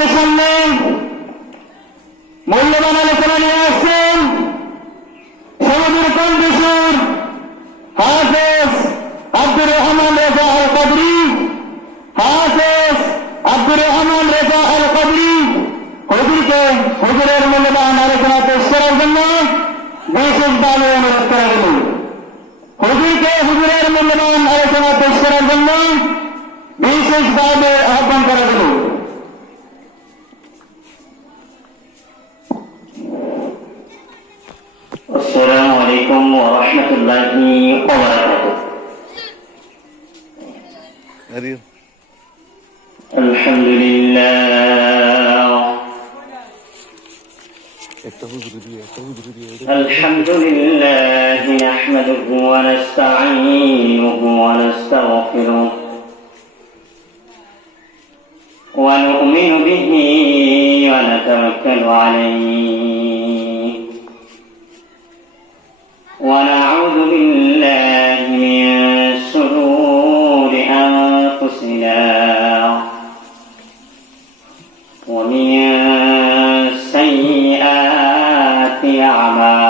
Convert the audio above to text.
আপনাদের সামনে মূল্যবান আলোচনা নিয়ে আসছেন সমুদ্র কণ্ঠস্বর হাফেজ আব্দুর রহমান রেজা আল কদরি। হাফেজ আব্দুর রহমান রেজা আল কদরি হুজুরকে হুজুরের মূল্যবান আলোচনা পেশ করার জন্য বিশেষভাবে অনুরোধ করা গেল। হুজুরকে হুজুরের মূল্যবান আলোচনা পেশ করার জন্য বিশেষভাবে আহ্বান করা গেল। আসসালামু আলাইকুম ওয়া রাহমাতুল্লাহি ওয়া বারাকাতুহু। আলহামদুলিল্লাহ নাহমাদুহু ওয়া নাস্তাঈনুহু ওয়া নাস্তাগফিরুহু ওয়া নু'মিনু বিহি ওয়া নাতাওয়াক্কালু আলাইহি ওয়া না'উযু বিল্লাহি মিন শুরুরি আনফুসিনা ومن سيئات أعمالنا